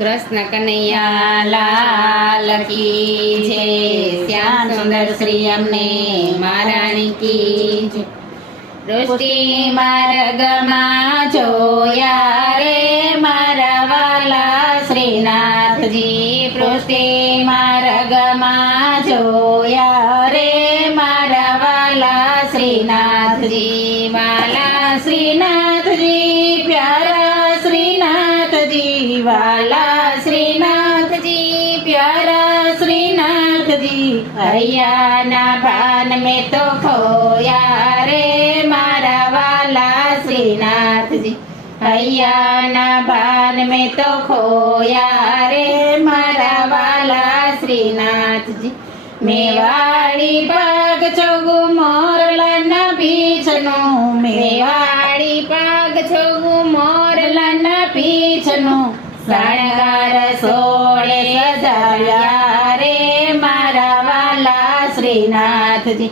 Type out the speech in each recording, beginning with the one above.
કૃષ્ણ કનૈયા લાલ કી જય. શ્યામ સુંદર શ્રી અમને મહારાણી કી જય. દૃષ્ટિ માર્ગમાં જોયા રે મારા વાલા શ્રીનાથજી. પૃષ્ટિ માર્ગમાં જોયા રે મારા વાલા શ્રીનાથજી. વાલા શ્રીનાથજી પ્યારા શ્રીનાથજી. વાલા શ્રીનાથજી પ્યારા શ્રીનાથજી. હૈયાના ભાન મેં તો ખોયા રે મારા વાલા શ્રીનાથજી. હૈયાના ભાન મેં તો ખોયા રે મારા વાલા શ્રીનાથજી. મેવાડી પગ ચોગું મોરલાના પીછનું. મેવાડી પગ ચોગું મોરલાના પીછનું. શણગાર સોળે સજાવ્યા રે મારા વાલા શ્રીનાથજી.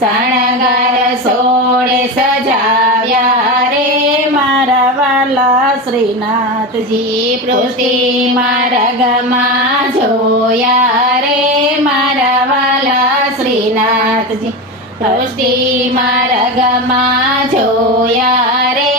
શણગાર સોળે સજાવ્યા રે મારા વાલા શ્રીનાથજી. પૃષ્ટિ માર્ગમાં જોયા રે મારા વાલા શ્રીનાથજી. પૃષ્ટિ માર્ગમાં જોયા રે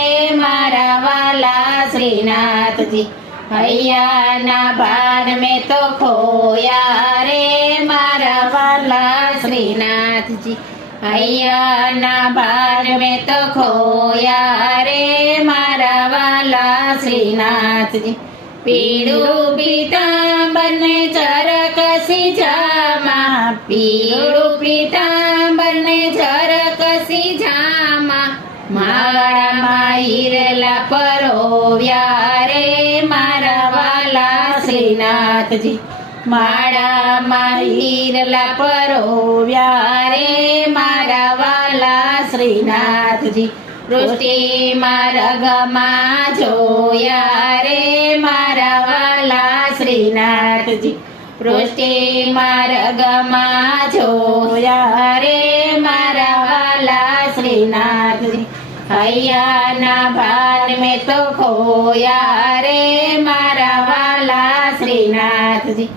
મારા વાલા શ્રીનાથજી. હૈયાના ભાન મેં તો ખોયા રે મારા વાલા શ્રીનાથજી. હૈયાના ભાન મેં તો ખોયા રે મારા વાલા શ્રીનાથજી. પીળું પીતાંબરને ચરકસી જામા. પીળું પીતાંબરને ચરકસી જામા. માળામાં હીરલા પરોવ્યા રે મારા વાલા શ્રીનાથજી. માળામાં હીરલા પરોવ્યા રે મારા વાલા શ્રીનાથજી. પૃષ્ટિ માર્ગમાં જોયા રે મારા વાલા શ્રીનાથજી. પૃષ્ટિ માર્ગમાં જોયા રે મારા વાલા શ્રીનાથજી. હૈયાના ભાન મેં તો ખોયા રે મારા વાલા શ્રીનાથજી.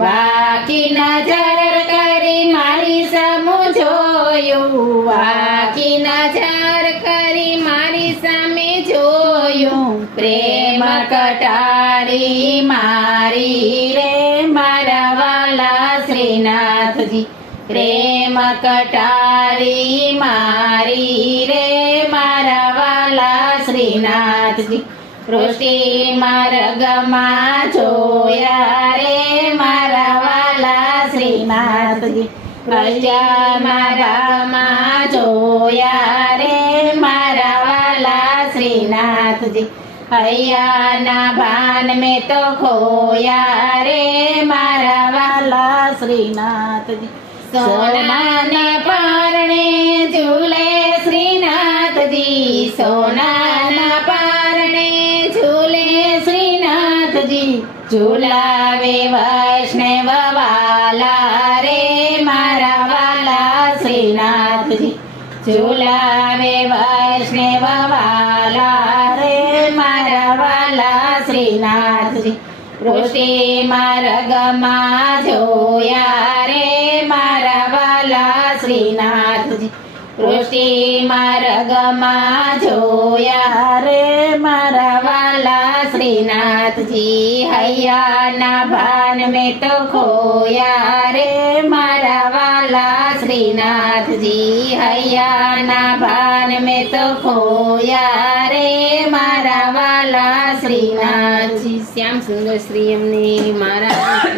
વાકી નજર કરી મારી સામુ જોયું. વાકી નજર કરી મારી સામે જોયું. પ્રેમ કટારી મારી રે મારા વાલા શ્રીનાથજી. પ્રેમ કટારી મારી રે મારા વાલા શ્રીનાથજી. પૃષ્ટિ માર્ગમાં જોયા રે મારા વાલા શ્રીનાથજી. પ્રજા માર્ગમાં જોયા રે મારા વાલા શ્રીનાથજી. હૈયાના ભાન મેં તો ખોયા રે મારા વાલા શ્રીનાથજી. સોનાના પારણે ઝૂલે શ્રીનાથજી. સોનાના પારણે ઝૂલે શ્રીનાથજી. ઝૂલાવે વૈષ્ણવ વાલા રે મારા વાલા શ્રીનાથજી. ઝૂલાવે વૈષ્ણવ વાલા રે મારા વાલા શ્રીનાથજી. પૃષ્ટિ માર્ગમાં જોયા રે મારા વાલા શ્રીનાથજી. પૃષ્ટિ માર્ગમાં જોયા રે મારા વાલા શ્રીનાથજી. હૈયાના ભાન મેં તો ખોયા રે મારા વાલા શ્રીનાથજી. હૈયાના ભાન મેં તો ખોયા રે મારા વાલા શ્રીનાથજી. શ્યામ સુંદર શ્રી અમને મહારાજ.